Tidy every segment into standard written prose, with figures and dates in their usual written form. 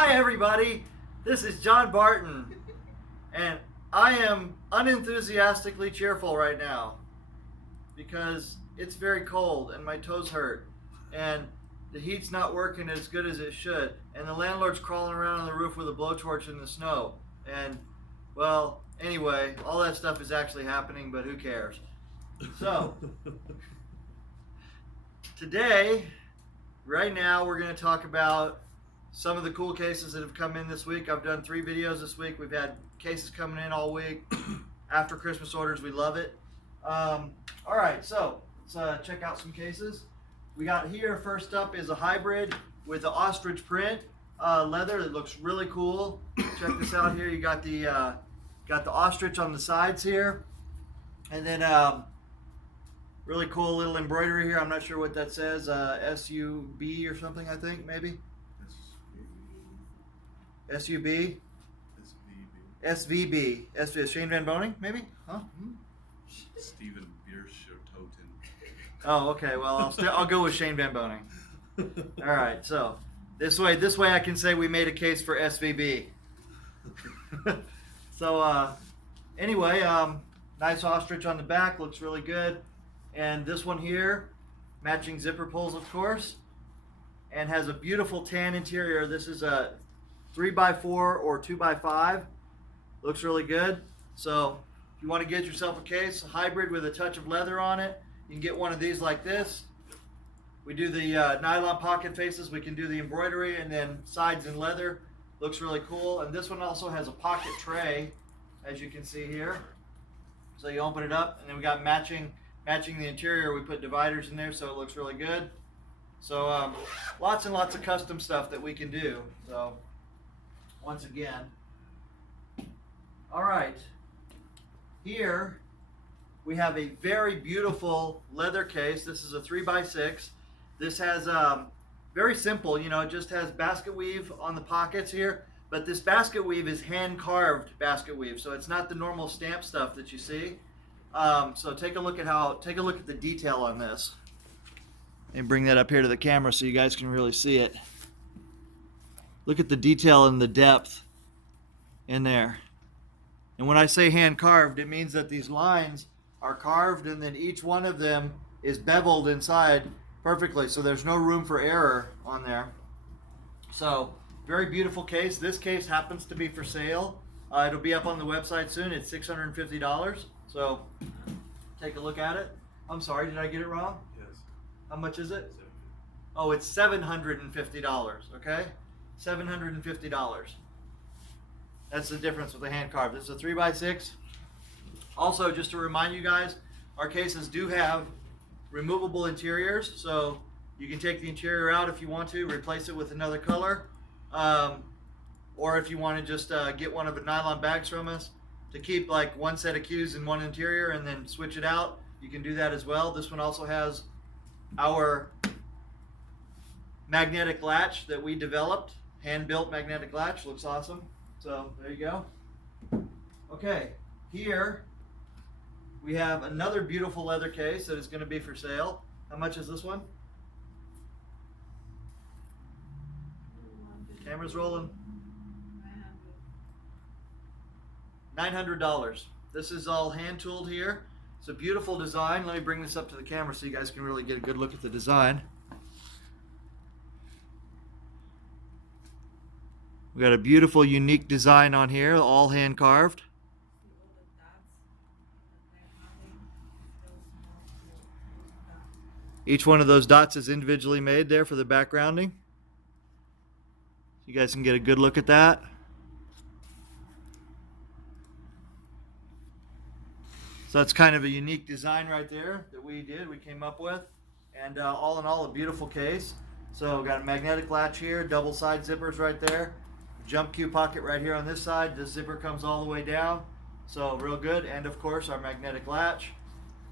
Hi everybody, this is John Barton, and I am unenthusiastically cheerful right now because it's very cold and my toes hurt and the heat's not working as good as it should, and the landlord's crawling around on the roof with a blowtorch in the snow, and well, anyway, all that stuff is actually happening, but who cares? So today, right now, we're going to talk about some of the cool cases that have come in this week. I've done 3 videos this week. We've had cases coming in all week. After Christmas orders, we love it. All right, so let's check out some cases. We got here, first up is a hybrid with the ostrich print leather that looks really cool. Check this out here. You got the ostrich on the sides here. And then really cool little embroidery here. I'm not sure what that says. S-U-B or something, I think, maybe? S-U-B? S-V-B. S-V-B. Shane Van Boning, maybe? Huh? Steven Bierschoten. Oh, okay. Well, I'll go with Shane Van Boning. All right. So this way I can say we made a case for SVB. So anyway, nice ostrich on the back, looks really good. And this one here, matching zipper pulls, of course, and has a beautiful tan interior. This is a 3x4 or 2x5. Looks really good. So if you want to get yourself a case, a hybrid with a touch of leather on it, you can get one of these like this. We do the nylon pocket faces. We can do the embroidery and then sides in leather. Looks really cool. And this one also has a pocket tray, as you can see here. So you open it up, and then we got matching the interior. We put dividers in there, so it looks really good. So lots and lots of custom stuff that we can do. So once again, all right, here we have a very beautiful leather case. This is a 3x6. This has very simple, you know, it just has basket weave on the pockets here, but this basket weave is hand carved basket weave, so it's not the normal stamp stuff that you see. So take a look at the detail on this. And bring that up here to the camera so you guys can really see it. Look at the detail and the depth in there. And when I say hand carved, it means that these lines are carved and then each one of them is beveled inside perfectly, so there's no room for error on there. So very beautiful case. This case happens to be for sale. It'll be up on the website soon. It's $650. So take a look at it. I'm sorry, did I get it wrong? Yes. How much is it? Oh, it's $750, okay? $750. That's the difference with the hand carved. This is a 3x6. Also, just to remind you guys, our cases do have removable interiors, so you can take the interior out if you want to, replace it with another color, or if you want to just get one of the nylon bags from us to keep like one set of cues in one interior and then switch it out, you can do that as well. This one also has our magnetic latch that we developed, hand-built magnetic latch. Looks awesome. So there you go. Okay, here we have another beautiful leather case that is going to be for sale. How much is this one? Camera's rolling. $900. This is all hand tooled here. It's a beautiful design. Let me bring this up to the camera so you guys can really get a good look at the design. We got a beautiful, unique design on here, all hand carved. Each one of those dots is individually made there for the backgrounding. You guys can get a good look at that. So that's kind of a unique design right there that we came up with. And all in all, a beautiful case. So we've got a magnetic latch here, double side zippers right there. Jump cue pocket right here on this side. This zipper comes all the way down. So real good. And of course our magnetic latch.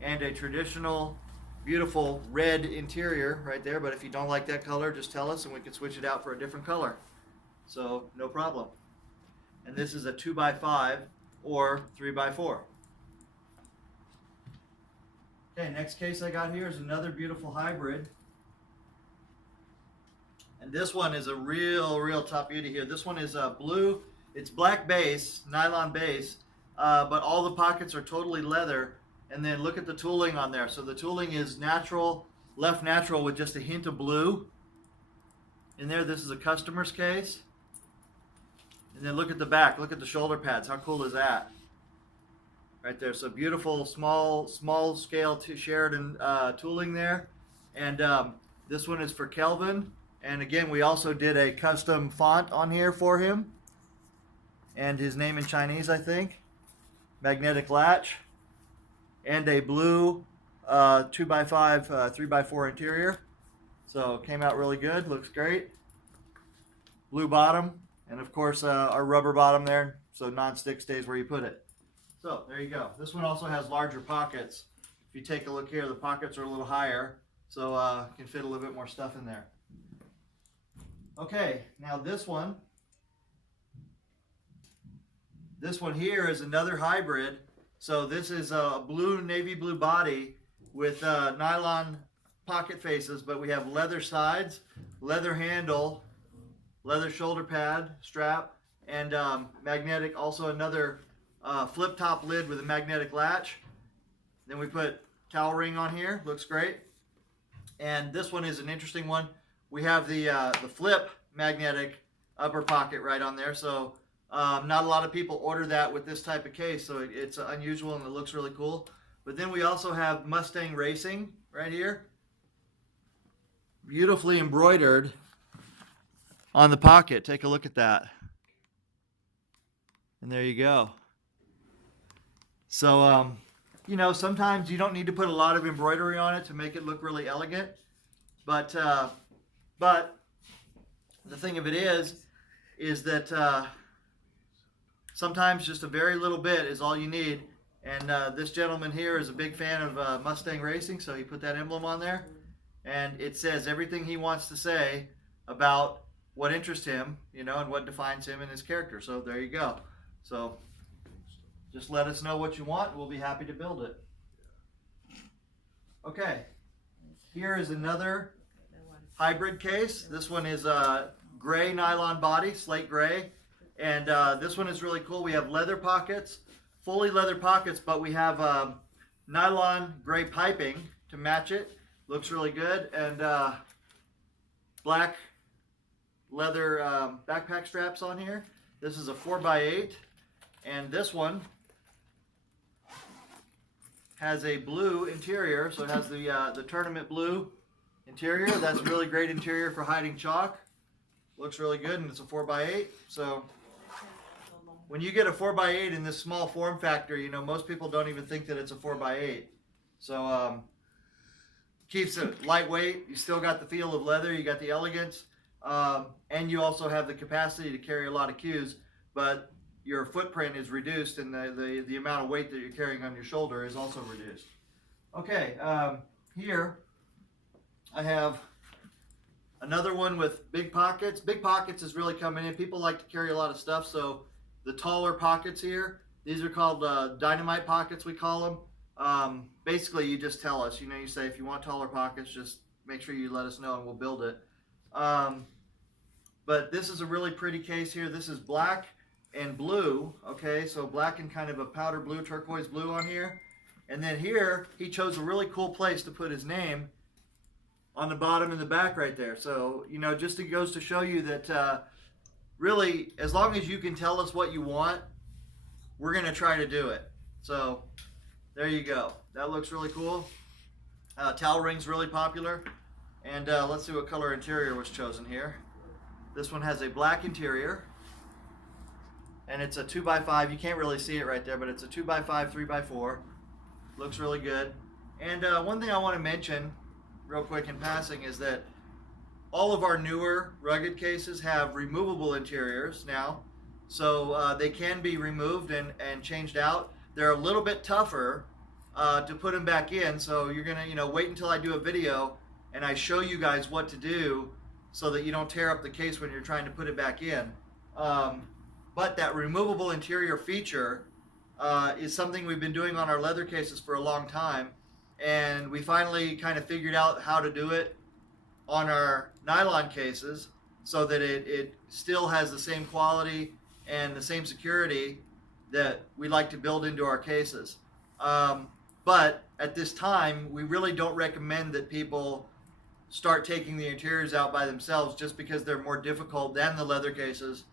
And a traditional, beautiful red interior right there. But if you don't like that color, just tell us and we can switch it out for a different color. So no problem. And this is a 2x5 or 3x4. Okay, next case I got here is another beautiful hybrid. And this one is a real top beauty here. This one is blue. It's black base, nylon base, but all the pockets are totally leather. And then look at the tooling on there. So the tooling is natural, left natural with just a hint of blue. In there, this is a customer's case. And then look at the back. Look at the shoulder pads. How cool is that? Right there. So beautiful, small scale Sheridan tooling there. And this one is for Kelvin. And again, we also did a custom font on here for him. And his name in Chinese, I think. Magnetic latch. And a blue 2x5, 3x4 interior. So came out really good. Looks great. Blue bottom. And of course, our rubber bottom there. So non-stick stays where you put it. So there you go. This one also has larger pockets. If you take a look here, the pockets are a little higher. So can fit a little bit more stuff in there. Okay, now this one here is another hybrid. So this is a blue, navy blue body with nylon pocket faces, but we have leather sides, leather handle, leather shoulder pad strap, and magnetic, also another flip top lid with a magnetic latch. Then we put towel ring on here, looks great. And this one is an interesting one. We have the flip magnetic upper pocket right on there. So not a lot of people order that with this type of case. So it's unusual and it looks really cool. But then we also have Mustang Racing right here. Beautifully embroidered on the pocket. Take a look at that. And there you go. So, you know, sometimes you don't need to put a lot of embroidery on it to make it look really elegant. But the thing of it is that sometimes just a very little bit is all you need. And this gentleman here is a big fan of Mustang Racing, so he put that emblem on there. And it says everything he wants to say about what interests him, you know, and what defines him and his character. So there you go. So just let us know what you want. We'll be happy to build it. Okay. Here is another hybrid case. This one is a gray nylon body, slate gray. And this one is really cool. We have leather pockets, fully leather pockets, but we have nylon gray piping to match it. Looks really good. And black leather backpack straps on here. This is a 4x8. And this one has a blue interior. So it has the tournament blue interior. That's a really great interior for hiding chalk. Looks really good, and it's a 4x8. So when you get a 4x8 in this small form factor, you know, most people don't even think that it's a 4x8. So keeps it lightweight. You still got the feel of leather. You got the elegance. And you also have the capacity to carry a lot of cues, but your footprint is reduced, and the amount of weight that you're carrying on your shoulder is also reduced. Okay, here I have another one with big pockets. Big pockets is really coming in. People like to carry a lot of stuff, so the taller pockets here, these are called Dynamite pockets, we call them. Basically, you just tell us, you know, you say if you want taller pockets, just make sure you let us know and we'll build it. But this is a really pretty case here. This is black and blue, okay, so black and kind of a powder blue, turquoise blue on here. And then here, he chose a really cool place to put his name on the bottom and the back right there. So, you know, just it goes to show you that really, as long as you can tell us what you want, we're going to try to do it. So, there you go. That looks really cool. Towel ring's really popular. And let's see what color interior was chosen here. This one has a black interior. And it's a 2x5. You can't really see it right there, but it's a 2x5, 3x4. Looks really good. And one thing I want to mention real quick in passing is that all of our newer rugged cases have removable interiors now. So they can be removed and changed out. They're a little bit tougher to put them back in. So you're going to, you know, wait until I do a video and I show you guys what to do so that you don't tear up the case when you're trying to put it back in. But that removable interior feature is something we've been doing on our leather cases for a long time. And we finally kind of figured out how to do it. on our nylon cases so that it still has the same quality and the same security that we like to build into our cases. But at this time, we really don't recommend that people start taking the interiors out by themselves just because they're more difficult than the leather cases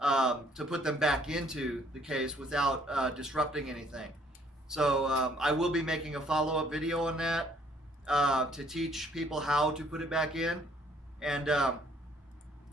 to put them back into the case without disrupting anything. So I will be making a follow-up video on that to teach people how to put it back in. And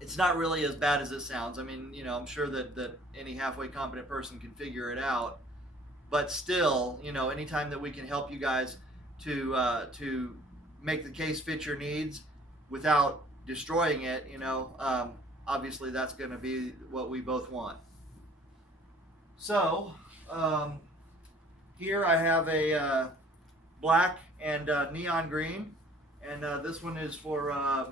it's not really as bad as it sounds. I mean, you know, I'm sure that any halfway competent person can figure it out. But still, you know, anytime that we can help you guys to make the case fit your needs without destroying it, you know, obviously that's going to be what we both want. So here I have a black and neon green, and this one is for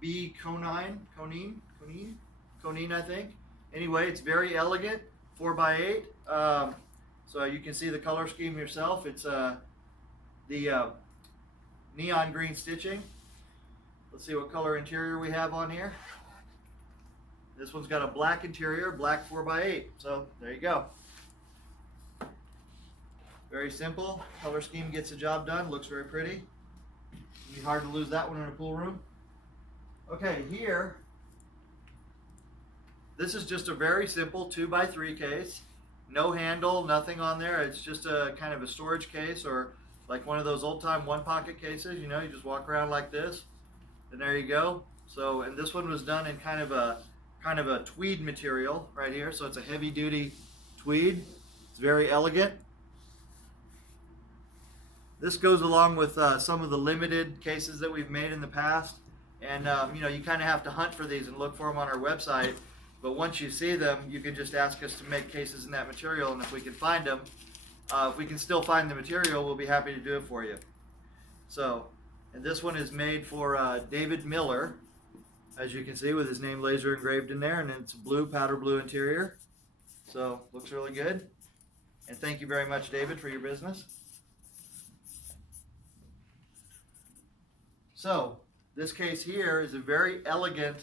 B Conine, I think. Anyway, it's very elegant, 4x8. So you can see the color scheme yourself. It's the neon green stitching. Let's see what color interior we have on here. This one's got a black interior, black 4x8. So there you go. Very simple. Color scheme gets the job done. Looks very pretty. It'd be hard to lose that one in a pool room. Okay, here, this is just a very simple 2x3 case. No handle, nothing on there. It's just a kind of a storage case, or like one of those old-time one-pocket cases. You know, you just walk around like this, and there you go. So, and this one was done in kind of a tweed material right here. So it's a heavy-duty tweed. It's very elegant. This goes along with some of the limited cases that we've made in the past. And you know, you kind of have to hunt for these and look for them on our website. But once you see them, you can just ask us to make cases in that material, and if we can find them, if we can still find the material, we'll be happy to do it for you. So, and this one is made for David Miller, as you can see, with his name laser engraved in there, and it's blue, powder blue interior. So, looks really good. And thank you very much, David, for your business. So, this case here is a very elegant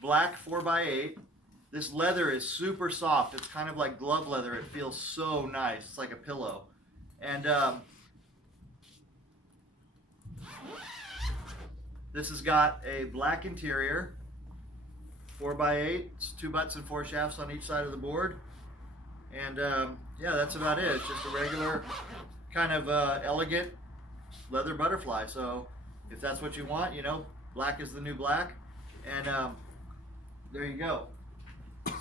black 4x8. This leather is super soft. It's kind of like glove leather. It feels so nice. It's like a pillow. And this has got a black interior, 4x8. It's 2 butts and 4 shafts on each side of the board. And yeah, that's about it. It's just a regular kind of elegant leather butterfly. So if that's what you want, you know, black is the new black. And there you go.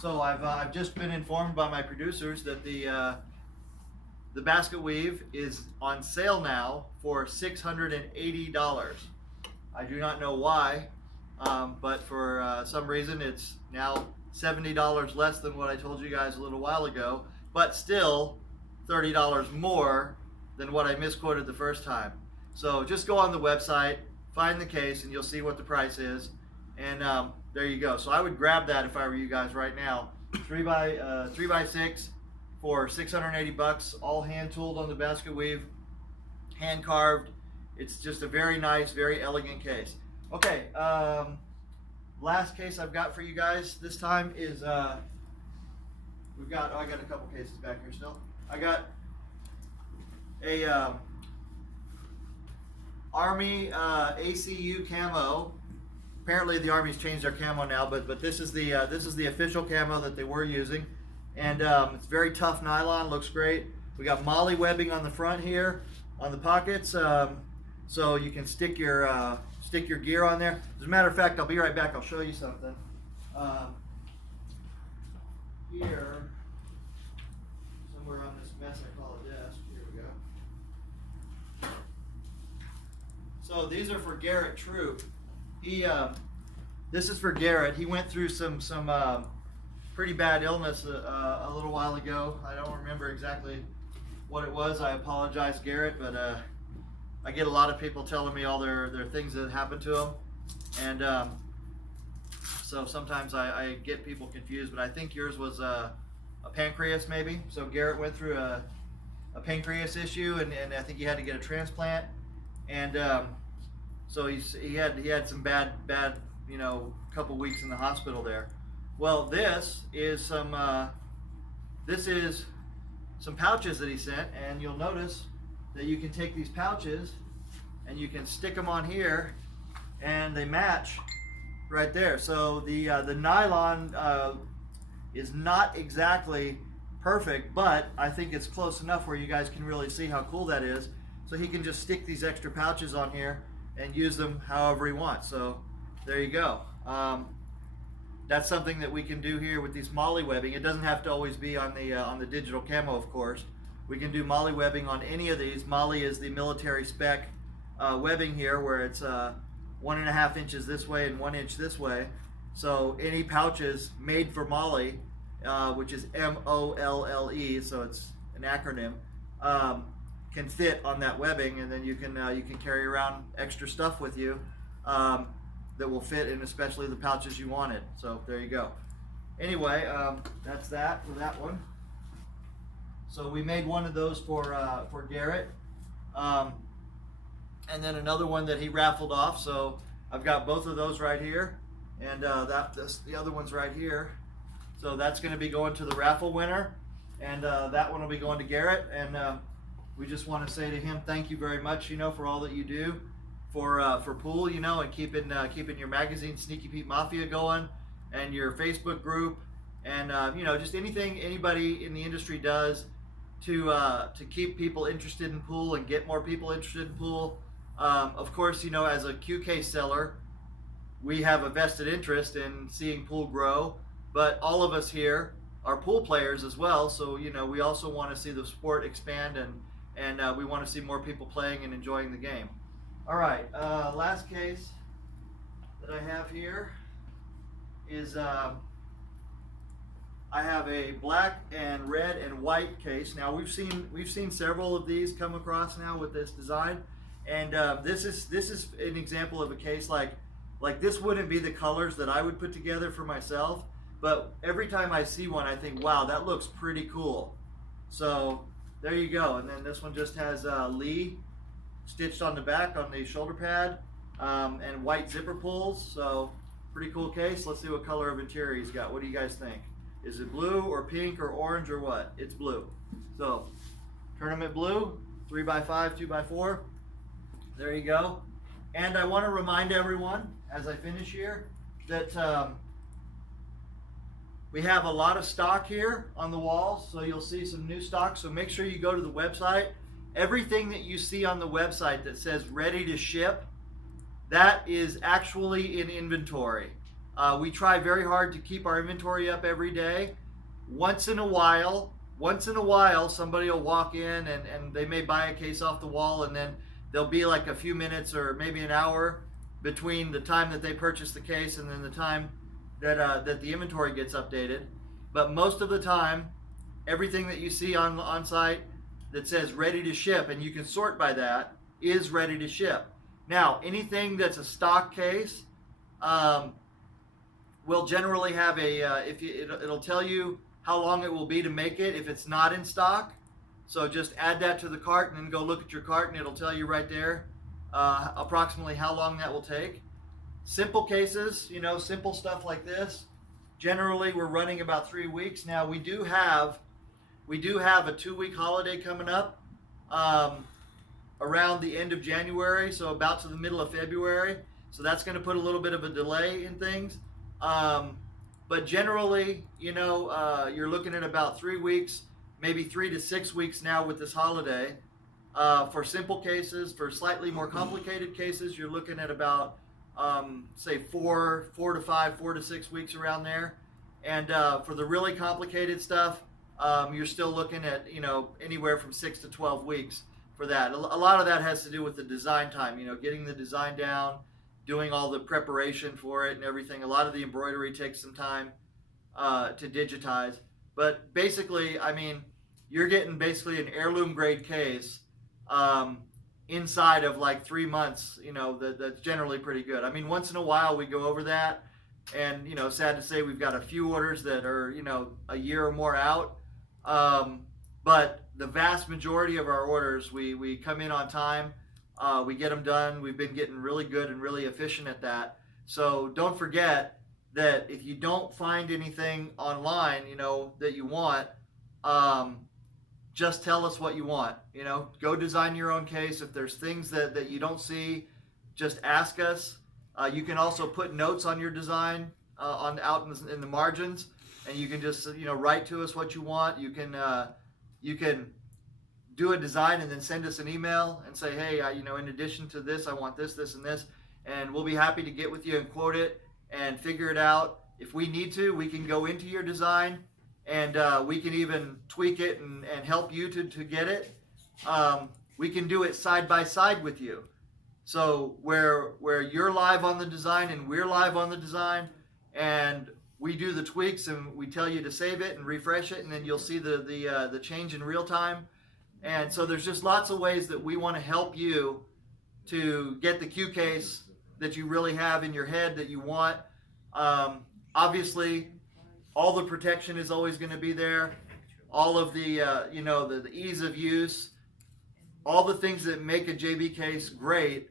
So I've just been informed by my producers that the basket weave is on sale now for $680. I do not know why, but for some reason it's now $70 less than what I told you guys a little while ago, but still $30 more than what I misquoted the first time. So just go on the website, find the case, and you'll see what the price is. And there you go. So I would grab that if I were you guys right now. 3x6 for $680, all hand tooled on the basket weave, hand carved. It's just a very nice, very elegant case. Okay, last case I've got for you guys this time is I got a couple cases back here still. I got a Army ACU camo. Apparently the Army's changed their camo now, but this is the official camo that they were using, and it's very tough nylon. Looks great. We got molly webbing on the front here on the pockets, so you can stick your gear on there. As a matter of fact, I'll be right back. I'll show you something. Here, somewhere on this mess I call a desk. Here we go. So these are for Garrett Troop. This is for Garrett. He went through some pretty bad illness a little while ago. I don't remember exactly what it was. I apologize, Garrett, but I get a lot of people telling me all their things that happened to them, and so sometimes I get people confused. But I think yours was a pancreas, maybe. So Garrett went through a pancreas issue, and I think he had to get a transplant, and So he had some bad couple weeks in the hospital there. Well, this is some pouches that he sent, and you'll notice that you can take these pouches and you can stick them on here, and they match right there. So the nylon is not exactly perfect, but I think it's close enough where you guys can really see how cool that is. So he can just stick these extra pouches on here and use them however he wants. So there you go. That's something that we can do here with these molly webbing. It doesn't have to always be on the digital camo, of course. We can do molly webbing on any of these. Molly is the military spec webbing here, where it's 1.5 inches this way and 1 inch this way. So any pouches made for molly, which is MOLLE, so it's an acronym, can fit on that webbing, and then you can carry around extra stuff with you that will fit in, especially the pouches you wanted. So there you go. Anyway, that's that for that one. So we made one of those for Garrett, and then another one that he raffled off. So I've got both of those right here, and the other one's right here. So that's going to be going to the raffle winner, and that one will be going to Garrett. And we just want to say to him, thank you very much, for all that you do for pool, and keeping your magazine Sneaky Pete Mafia going, and your Facebook group, and just anything anybody in the industry does to keep people interested in pool and get more people interested in pool. Of course, as a QK seller, we have a vested interest in seeing pool grow, but all of us here are pool players as well. So we also want to see the sport expand, and we want to see more people playing and enjoying the game. All right, last case that I have here is I have a black and red and white case. Now we've seen several of these come across now with this design, and this is an example of a case like this wouldn't be the colors that I would put together for myself, but every time I see one, I think, wow, that looks pretty cool. So there you go. And then this one just has Lee stitched on the back on the shoulder pad, and white zipper pulls. So pretty cool case. Let's see what color of interior he's got. What do you guys think? Is it blue or pink or orange or what? It's blue. So tournament blue, 3x5, 2x4. There you go. And I want to remind everyone as I finish here that we have a lot of stock here on the walls, so you'll see some new stock. So make sure you go to the website. Everything that you see on the website that says ready to ship, that is actually in inventory. We try very hard to keep our inventory up every day. Once in a while, somebody will walk in and they may buy a case off the wall, and then there'll be like a few minutes or maybe an hour between the time that they purchase the case and then the time that the inventory gets updated. But most of the time, everything that you see on site that says ready to ship, and you can sort by that, is ready to ship. Now, anything that's a stock case will generally have it'll tell you how long it will be to make it if it's not in stock. So just add that to the cart and then go look at your cart, and it'll tell you right there approximately how long that will take. Simple cases, simple stuff like this, generally we're running about 3 weeks. Now we do have a 2-week holiday coming up around the end of January, so about to the middle of February. So that's going to put a little bit of a delay in things. But generally, you're looking at about 3 weeks, maybe 3 to 6 weeks now with this holiday. For simple cases, for slightly more complicated cases, you're looking at about say 4 to 5, 4 to 6 weeks around there. And for the really complicated stuff, you're still looking at anywhere from 6 to 12 weeks for that. A lot of that has to do with the design time, getting the design down, doing all the preparation for it and everything. A lot of the embroidery takes some time to digitize. But basically, you're getting basically an heirloom grade case inside of like 3 months. That's generally pretty good. Once in a while we go over that, and sad to say we've got a few orders that are a year or more out. But the vast majority of our orders, we come in on time. We get them done. We've been getting really good and really efficient at that. So don't forget that if you don't find anything online, that you want, just tell us what you want. Go design your own case. If there's things that you don't see, just ask us. You can also put notes on your design out in the margins, and you can just write to us what you want. You can do a design and then send us an email and say, hey, in addition to this, I want this, this, and this, and we'll be happy to get with you and quote it and figure it out. If we need to, we can go into your design and we can even tweak it and help you to get it. We can do it side by side with you. So where you're live on the design and we're live on the design, and we do the tweaks and we tell you to save it and refresh it, and then you'll see the change in real time. And so there's just lots of ways that we want to help you to get the Q case that you really have in your head that you want. Obviously, all the protection is always going to be there. All of the the ease of use, all the things that make a JB case great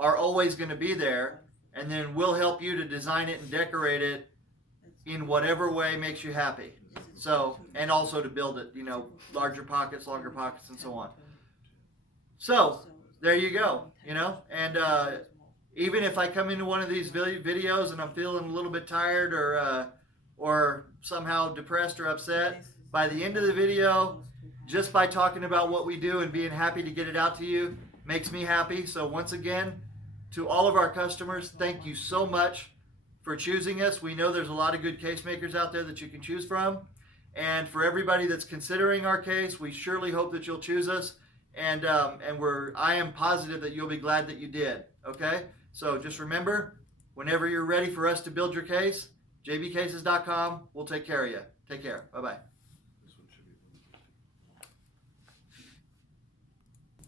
are always going to be there. And then we'll help you to design it and decorate it in whatever way makes you happy. So, and also to build it, larger pockets, longer pockets, and so on. So, there you go, and even if I come into one of these videos and I'm feeling a little bit tired or somehow depressed or upset, by the end of the video, just by talking about what we do and being happy to get it out to you makes me happy. So once again, to all of our customers, thank you so much for choosing us. We know there's a lot of good case makers out there that you can choose from. And for everybody that's considering our case, we surely hope that you'll choose us. And I am positive that you'll be glad that you did. Okay? So just remember, whenever you're ready for us to build your case, jbcases.com. We'll take care of you. Take care. Bye-bye.